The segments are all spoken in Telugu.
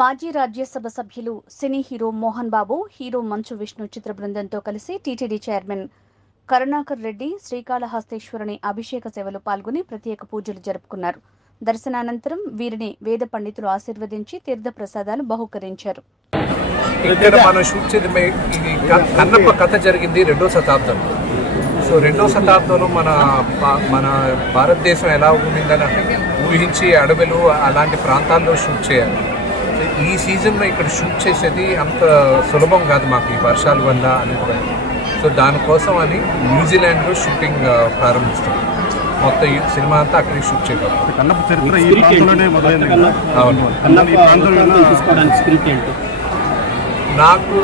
మాజీ రాజ్యసభ సభ్యులు cine hero Mohan Babu, hero Manchu Vishnu చిత్ర బృందంతో కలిసి టీటీడీ చైర్మన్ కరుణాకర్ రెడ్డి శ్రీకాళహస్తీశ్వరుని అభిషేక సేవలో పాల్గొని ప్రత్యేక పూజలు జరుపుకున్నారు. దర్శనానంతరం వీరిని వేద పండితులు ఆశీర్వదించి తీర్థ ప్రసాదాలు బహూకరించారు. ఇక్కడ మనం షూట్ చేసి కన్నప్ప కథ జరిగింది 2వ శతాబ్దంలో. సో 2వ శతాబ్దంలో మన భారతదేశం ఎలా ఉండిందని ఊహించి అడవులు అలాంటి ప్రాంతాల్లో షూట్ చేయాలి. ఈ సీజన్లో ఇక్కడ షూట్ చేసేది అంత సులభం కాదు మాకు ఈ వర్షాల వల్ల అనుకోవాలి. సో దానికోసం అని న్యూజిలాండ్లో షూటింగ్ ప్రారంభిస్తాం. మొత్తం ఈ సినిమా అంతా అక్కడికి షూట్ చేయగలం. నాకు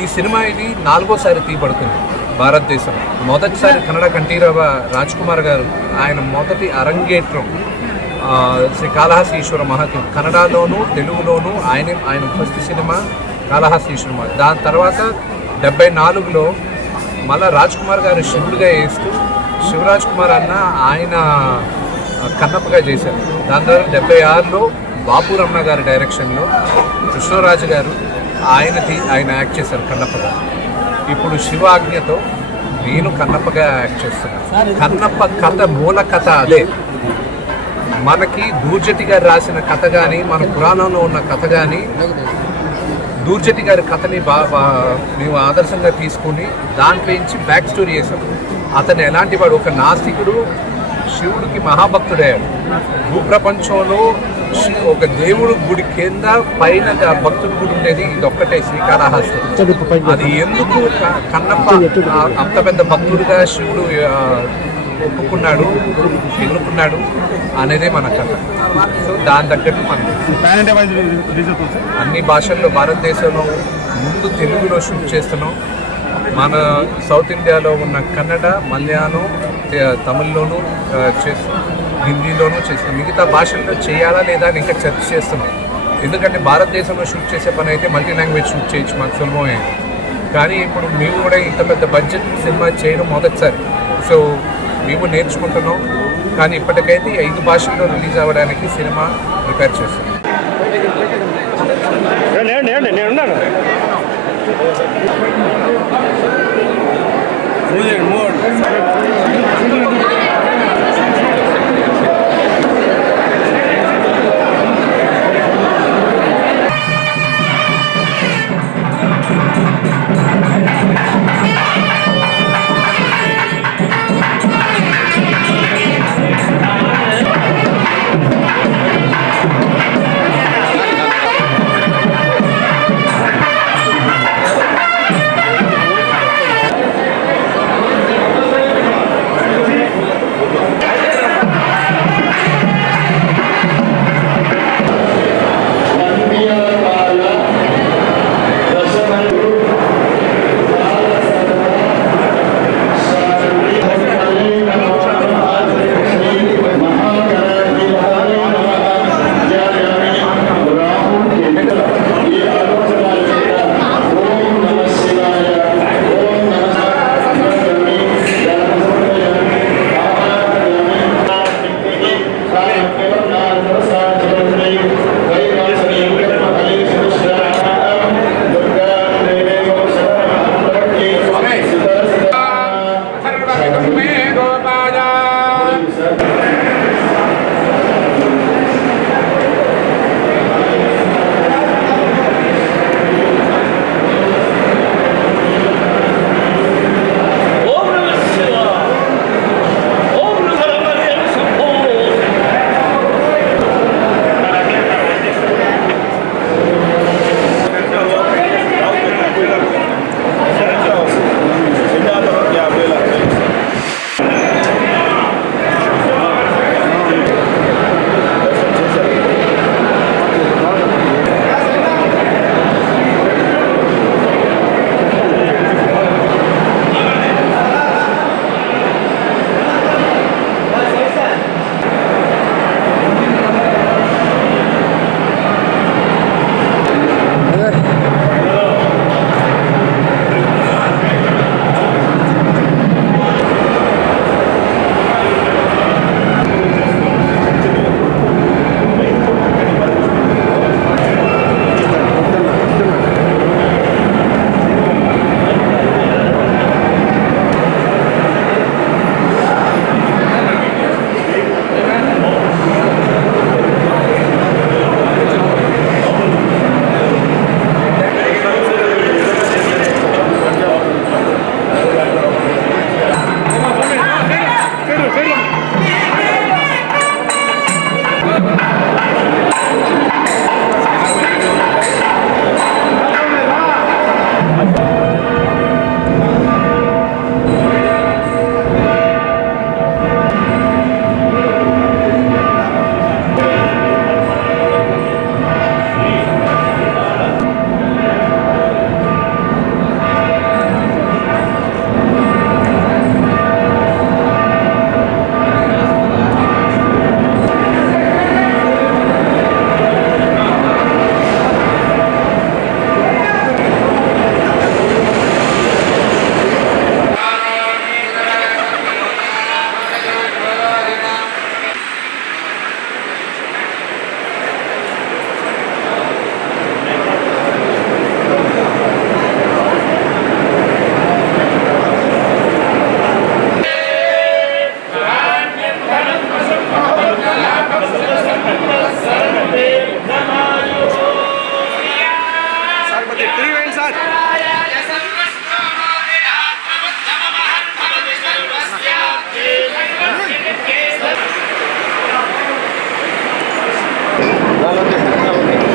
ఈ సినిమా ఇది 4వసారి తీయబడుతుంది భారతదేశం. మొదటిసారి కన్నడ కంఠీరవ రాజ్ కుమార్ గారు ఆయన మొదటి అరంగేట్రం శ్రీకాళహస్తీశ్వర మహాత్మ కన్నడలోను తెలుగులోను ఆయన ఫస్ట్ సినిమా కాళహస్తీశ్వర. దాని తర్వాత 74లో మళ్ళా రాజ్ కుమార్ గారు శివుడిగా వేస్తూ శివరాజ్ కుమార్ అన్న ఆయన కన్నప్పగా చేశారు. దాని తర్వాత 76లో బాపు రమణ గారి డైరెక్షన్లో కృష్ణరాజు గారు ఆయన యాక్ట్ చేశారు కన్నప్పగా. ఇప్పుడు శివ ఆజ్ఞతో నేను కన్నప్పగా యాక్ట్ చేస్తున్నాను. కన్నప్ప కథ మూల కథ అదే. మనకి దూర్జటి గారు రాసిన కథ కానీ మన పురాణంలో ఉన్న కథ కానీ దూర్జటి గారి కథని మేము ఆదర్శంగా తీసుకుని దాంట్లో నుంచి బ్యాక్ స్టోరీ చేశాం. అతను ఎలాంటి వాడు, ఒక నాస్తికుడు శివుడికి మహాభక్తుడయ్యాడు. భూప్రపంచంలో ఒక దేవుడు గుడి కింద పైన భక్తుడి గుడి ఉండేది ఇదొక్కటే శ్రీకాళహస్తి. అది ఎందుకు కన్నప్ప అంత పెద్ద భక్తుడిగా శివుడు ఒప్పుకున్నాడు ఎన్నుకున్నాడు అనేదే మన కథ. సో దాని తగ్గట్టు మనం అన్ని భాషల్లో భారతదేశంలో ముందు తెలుగులో షూట్ చేస్తున్నాం. మన సౌత్ ఇండియాలో ఉన్న కన్నడ, మలయాళం, తమిళ్లోనూ చేస్తున్నాం, హిందీలోనూ చేస్తున్నాం. మిగతా భాషల్లో చేయాలా లేదా అని ఇంకా చర్చ చేస్తున్నాం. ఎందుకంటే భారతదేశంలో షూట్ చేసే పని అయితే మల్టీ లాంగ్వేజ్ షూట్ చేయొచ్చు, మాకు సులభమే. కానీ ఇప్పుడు మేము కూడా ఇంత పెద్ద బడ్జెట్ సినిమా చేయడం మొదటిసారి. సో మేము నేర్చుకుంటున్నాం. కానీ ఇప్పటికైతే 5 భాషల్లో రిలీజ్ అవ్వడానికి సినిమా ప్రిపేర్ చేస్తాం. ఓకే